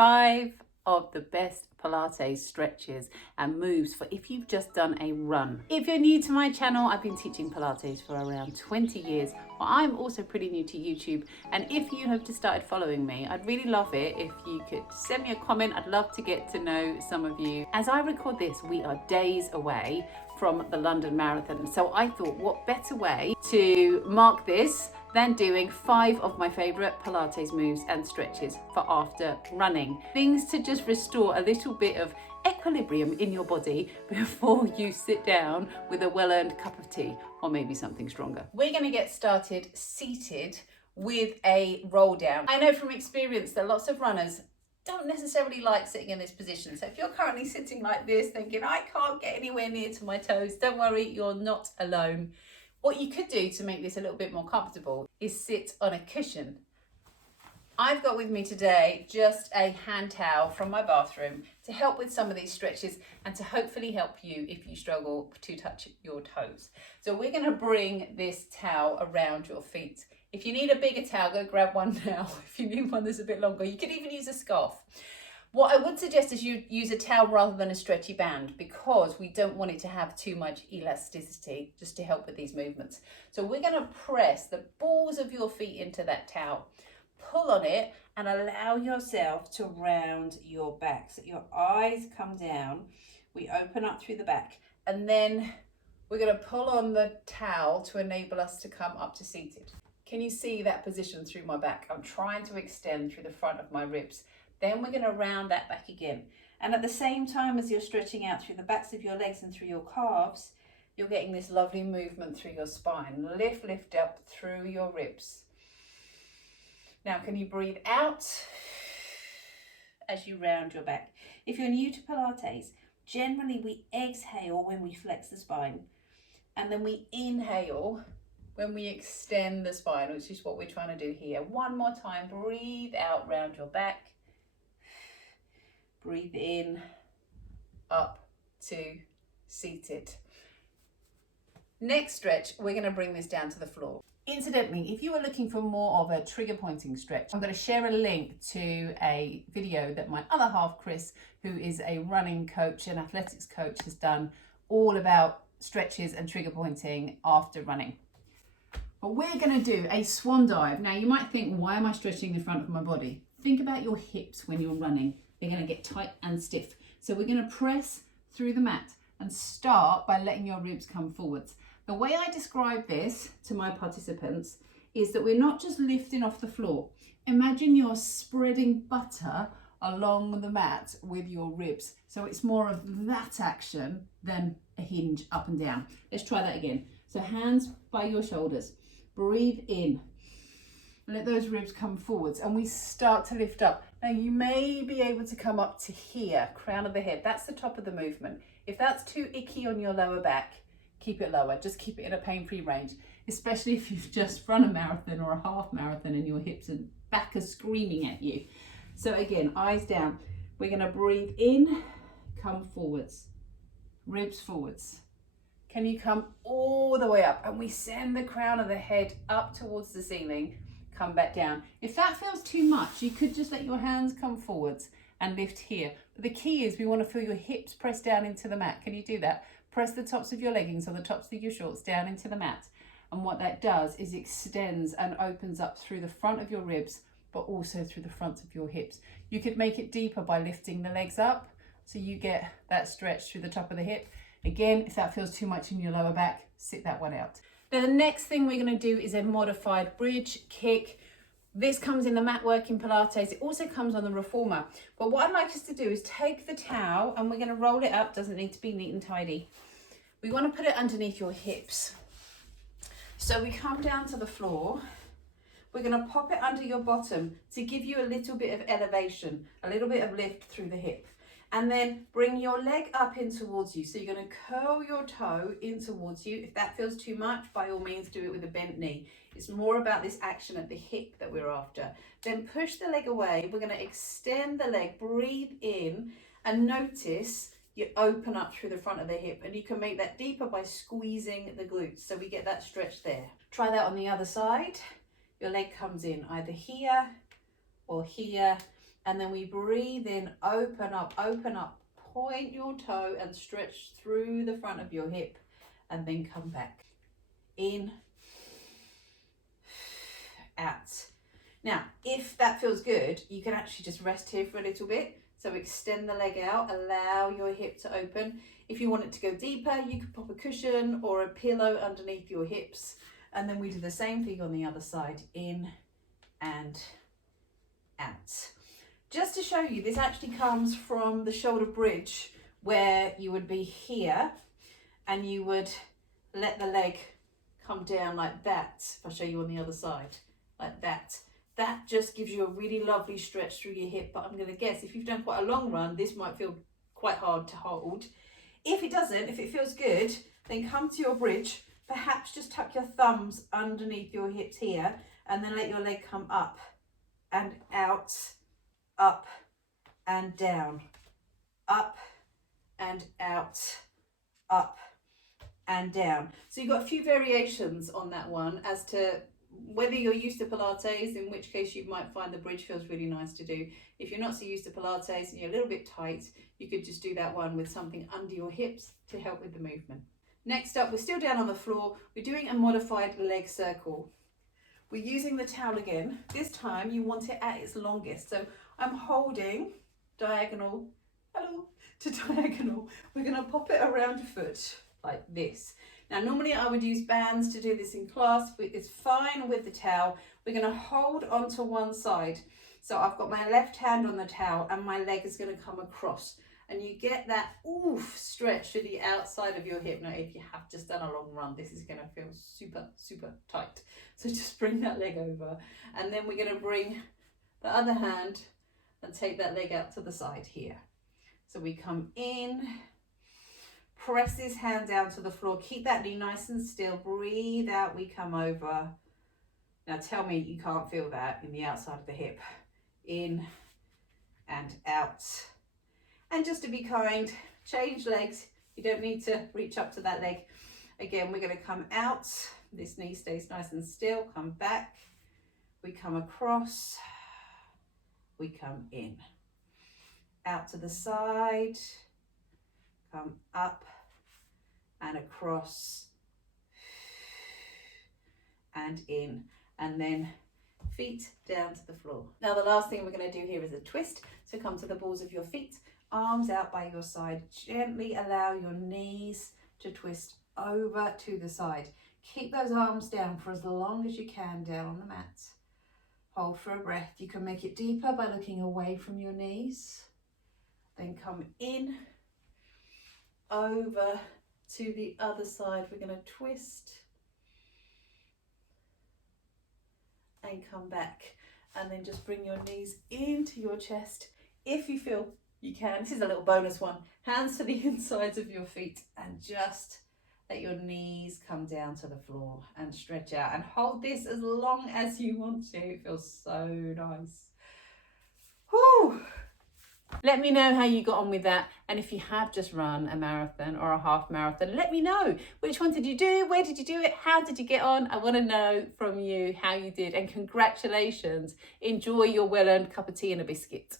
5 of the best Pilates stretches and moves for if you've just done a run. If you're new to my channel, I've been teaching Pilates for around 20 years. Well, I'm also pretty new to YouTube, and if you have just started following me, I'd really love it if you could send me a comment. I'd love to get to know some of you. As I record this, we are days away from the London Marathon, so I thought what better way to mark this than doing 5 of my favourite Pilates moves and stretches for after running. Things to just restore a little bit of equilibrium in your body before you sit down with a well-earned cup of tea or maybe something stronger. We're going to get started seated with a roll down. I know from experience that lots of runners don't necessarily like sitting in this position. So if you're currently sitting like this thinking, I can't get anywhere near to my toes, don't worry, you're not alone. What you could do to make this a little bit more comfortable is sit on a cushion. I've got with me today just a hand towel from my bathroom to help with some of these stretches and to hopefully help you if you struggle to touch your toes. So we're going to bring this towel around your feet. If you need a bigger towel, go grab one now. If you need one that's a bit longer, you could even use a scarf. What I would suggest is you use a towel rather than a stretchy band, because we don't want it to have too much elasticity, just to help with these movements. So we're going to press the balls of your feet into that towel, pull on it and allow yourself to round your back. So your eyes come down, we open up through the back, and then we're going to pull on the towel to enable us to come up to seated. Can you see that position through my back? I'm trying to extend through the front of my ribs. Then we're going to round that back again. And at the same time as you're stretching out through the backs of your legs and through your calves, you're getting this lovely movement through your spine. Lift up through your ribs. Now, can you breathe out as you round your back? If you're new to Pilates, generally we exhale when we flex the spine, and then we inhale when we extend the spine, which is what we're trying to do here. One more time, breathe out, round your back. Breathe in, up to seated. Next stretch, we're going to bring this down to the floor. Incidentally, if you are looking for more of a trigger pointing stretch, I'm going to share a link to a video that my other half, Chris, who is a running coach and athletics coach, has done all about stretches and trigger pointing after running. But we're going to do a swan dive. Now you might think, why am I stretching the front of my body? Think about your hips when you're running. They're going to get tight and stiff. So we're going to press through the mat and start by letting your ribs come forwards. The way I describe this to my participants is that we're not just lifting off the floor. Imagine you're spreading butter along the mat with your ribs. So it's more of that action than a hinge up and down. Let's try that again. So hands by your shoulders. Breathe in. Let those ribs come forwards and we start to lift up. Now you may be able to come up to here, crown of the head. That's the top of the movement. If that's too icky on your lower back, keep it lower. Just keep it in a pain-free range, especially if you've just run a marathon or a half marathon and your hips and back are screaming at you. So again, eyes down. We're going to breathe in, come forwards, ribs forwards. Can you come all the way up? And we send the crown of the head up towards the ceiling. Come back down. If that feels too much, you could just let your hands come forwards and lift here. But the key is we want to feel your hips press down into the mat. Can you do that? Press the tops of your leggings or the tops of your shorts down into the mat. And what that does is extends and opens up through the front of your ribs, but also through the front of your hips. You could make it deeper by lifting the legs up so you get that stretch through the top of the hip. Again, if that feels too much in your lower back, sit that one out. Now the next thing we're going to do is a modified bridge kick. This comes in the mat work in Pilates. It also comes on the reformer. But what I'd like us to do is take the towel and we're going to roll it up. Doesn't need to be neat and tidy. We want to put it underneath your hips. So we come down to the floor. We're going to pop it under your bottom to give you a little bit of elevation, a little bit of lift through the hip. And then bring your leg up in towards you. So you're going to curl your toe in towards you. If that feels too much, by all means do it with a bent knee. It's more about this action at the hip that we're after. Then push the leg away. We're going to extend the leg, breathe in, and notice you open up through the front of the hip. And you can make that deeper by squeezing the glutes. So we get that stretch there. Try that on the other side. Your leg comes in either here or here. And then we breathe in, open up, point your toe and stretch through the front of your hip, and then come back. In, out. Now, if that feels good, you can actually just rest here for a little bit. So extend the leg out, allow your hip to open. If you want it to go deeper, you could pop a cushion or a pillow underneath your hips. And then we do the same thing on the other side, in and out. Just to show you, this actually comes from the shoulder bridge, where you would be here and you would let the leg come down like that. If I show you on the other side, like that. That just gives you a really lovely stretch through your hip. But I'm going to guess if you've done quite a long run, this might feel quite hard to hold. If it doesn't, if it feels good, then come to your bridge. Perhaps just tuck your thumbs underneath your hips here, and then let your leg come up and out, up and down, up and out, up and down. So you've got a few variations on that one as to whether you're used to Pilates, in which case you might find the bridge feels really nice to do. If you're not so used to Pilates and you're a little bit tight, you could just do that one with something under your hips to help with the movement. Next up, we're still down on the floor. We're doing a modified leg circle. We're using the towel again. This time you want it at its longest. So I'm holding diagonal, hello, to diagonal. We're going to pop it around your foot like this. Now, normally I would use bands to do this in class, but it's fine with the towel. We're going to hold onto one side. So I've got my left hand on the towel and my leg is going to come across. And you get that oof stretch to the outside of your hip. Now, if you have just done a long run, this is going to feel super, super tight. So just bring that leg over. And then we're going to bring the other hand and take that leg out to the side here. So we come in, press this hand down to the floor. Keep that knee nice and still. Breathe out, we come over. Now tell me you can't feel that in the outside of the hip. In and out. And just to be kind, change legs. You don't need to reach up to that leg. Again, we're going to come out. This knee stays nice and still. Come back. We come across. We come in. Out to the side. Come up and across. And in. And then feet down to the floor. Now the last thing we're going to do here is a twist. So come to the balls of your feet. Arms out by your side. Gently allow your knees to twist over to the side. Keep those arms down for as long as you can down on the mat. Hold for a breath. You can make it deeper by looking away from your knees. Then come in, over to the other side. We're going to twist and come back. And then just bring your knees into your chest. If you feel you can, this is a little bonus one. Hands to the insides of your feet and just let your knees come down to the floor and stretch out and hold this as long as you want to. It feels so nice. Whew. Let me know how you got on with that. And if you have just run a marathon or a half marathon, let me know. Which one did you do? Where did you do it? How did you get on? I want to know from you how you did. And congratulations. Enjoy your well-earned cup of tea and a biscuit.